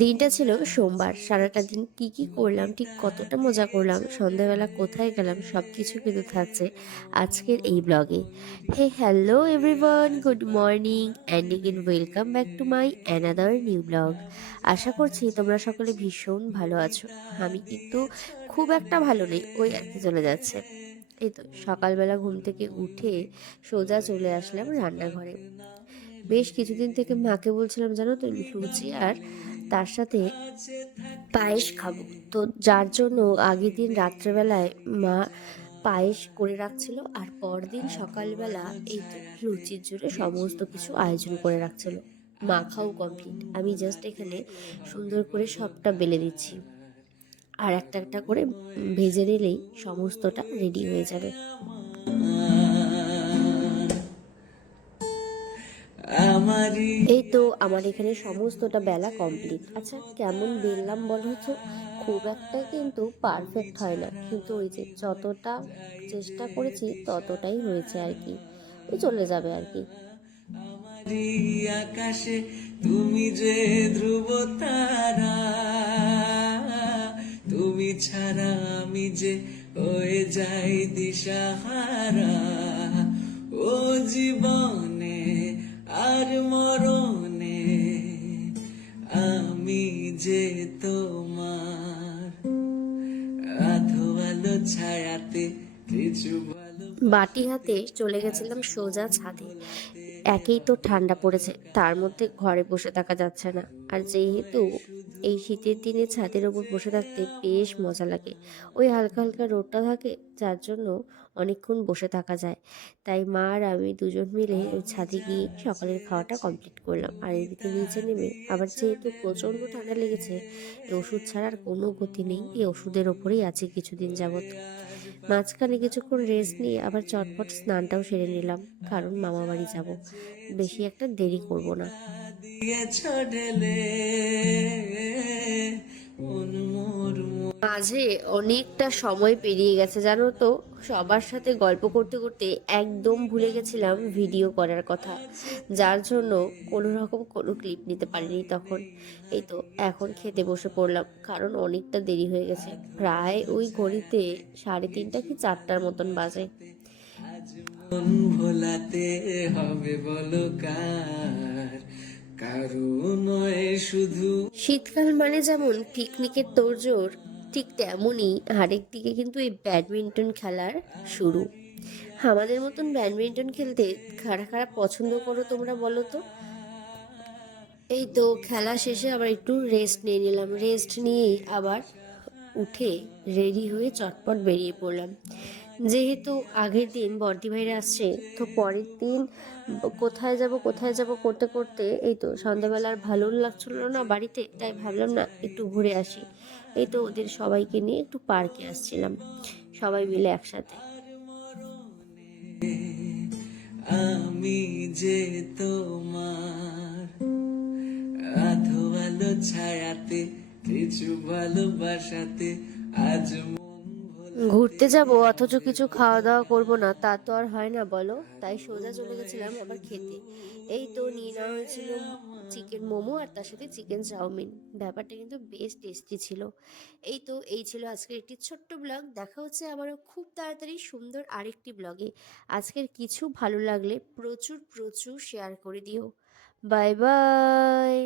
দিনটা ছিল সোমবার। সারাটা দিন কি কি করলাম, ঠিক কতটা মজা করলাম, সন্ধ্যাবেলা কোথায় গেলাম সব কিছু কিন্তু থাকছে আজকের এই ব্লগে hey hello everyone good morning and in welcome back to my another new blog আশা করছি তোমরা সকলে ভীষণ ভালো আছো। আমি কিন্তু খুব একটা ভালো নেই, ওই আর কি চলে যাচ্ছে। এই তো সকালবেলা ঘুম থেকে উঠে সোজা চলে আসলাম রান্নাঘরে। বেশ কিছুদিন থেকে মাকে বলছিলাম, জানো তো, লুচি আর তার সাথে পায়েস খাব। তো যার জন্য আগের দিন রাত্রেবেলায় মা পায়েস করে রাখছিল আর পরদিন সকালবেলা এই তো লুচির জন্য সমস্ত কিছু আয়োজন করে রাখছিল। মাখাও কমপ্লিট আমি জাস্ট এখানে সুন্দর করে সবটা বেলে দিচ্ছি। আর একটা একটা করে ভেজে নিলেই সমস্তটা রেডি হয়ে যাবে। এই তো আমার এখানে সমস্তটা বেলা কমপ্লিট আচ্ছা কেমন বেললাম বলো তো? খুব একটা কিন্তু পারফেক্ট হয় না। কিন্তু ওই যে যতটা চেষ্টা করেছি ততটাই হয়েছে আর কি। ওই চলে যাবে আর কি। আকাশে তুমি যে ধ্রুব তারা তুমি ছাড়া আমি যে হয়ে যাই দিশাহারা। যে তোমার আধো ছায়াতে, কিছু বাটি হাতে চলে গেছিলাম সোজা ছাদে। একেই তো ঠান্ডা পড়েছে, তার মধ্যে ঘরে বসে থাকা যাচ্ছে না। আর যেহেতু এই শীতের দিনে ছাদের ওপর বসে থাকতে বেশ মজা লাগে। ওই হালকা হালকা রোদটা থাকে, যার জন্য অনেকক্ষণ বসে থাকা যায়। তাই মা আর আমি দুজন মিলে ছাদে গিয়ে সকালের খাওয়াটা কমপ্লিট করলাম। আর এদিকে নিচে নেমে আবার যেহেতু প্রচণ্ড ঠান্ডা লেগেছে এই ওষুধ ছাড়া আর কোনো গতি নেই। এই ওষুধের ওপরেই আছে কিছুদিন যাবত মাঝখানে কিছুক্ষণ রেস্ট নিয়ে আবার চটপট স্নানটাও সেরে নিলাম, কারণ মামা বাড়ি যাব। বেশি একটা দেরি করব না। মাঝে অনেকটা সময় পেরিয়ে গেছে জানো তো? সবার সাথে গল্প করতে করতে একদম ভুলে গেছিলাম ভিডিও করার কথা। যার জন্য কোনো রকম কোনো ক্লিপ নিতে পারিনি তখন। এই তো এখন খেতে বসে পড়লাম কারণ অনেকটা দেরি হয়ে গেছে। প্রায় ওই ঘড়িতে সাড়ে তিনটা কি চারটার মতন বাজে। ভোলাতে হবে বলো কার কারও শুধু শীতকাল মানে যেমন পিকনিকের তোড়জোড় ঠিক তেমনই আরেক দিকে কিন্তু এই ব্যাডমিন্টন খেলার শুরু। আমাদের মতন ব্যাডমিন্টন খেলতে খারাপ খারাপ পছন্দ করো তোমরা বলো তো? এই তো খেলা শেষে আবার একটু রেস্ট নিয়ে নিলাম। রেস্ট নিয়েই আবার উঠে রেডি হয়ে চটপট বেরিয়ে পড়লাম। যেহেতু আগের দিন বর্দি ভাইরা আসছে, তো পরের দিন কোথায় যাব কোথায় যাব করতে করতে এই তো সন্ধ্যাবেলা আর ভালো লাগছিল না বাড়িতে, তাই ভাবলাম না একটু ঘুরে আসি। এই তো ওদের সবাইকে নিয়ে একটু পার্কে আসছিলাম, সবাই মিলে একসাথে। আমি যে তোমার আধো আলো ছায়াতে কিছু ভালোবাসাতে, আজ ভোলা ঘুরতে যাব, অথচ কিছু খাওয়া দাওয়া করব না, তা তো আর হয় না, বলো। তাই সোজা চলে গেছিলাম আবার খেতে। এই তো নিয়ে নেওয়া হয়েছিল চিকেন মোমো আর তার সাথে চিকেন চাউমিন। ব্যাপারটা কিন্তু বেশ টেস্টি ছিল। এই তো, এই ছিল আজকের একটি ছোট্ট ব্লগ দেখা হচ্ছে আমারও খুব তাড়াতাড়ি সুন্দর আরেকটি ব্লগে আজকের কিছু ভালো লাগলে প্রচুর প্রচুর শেয়ার করে দিও। Bye bye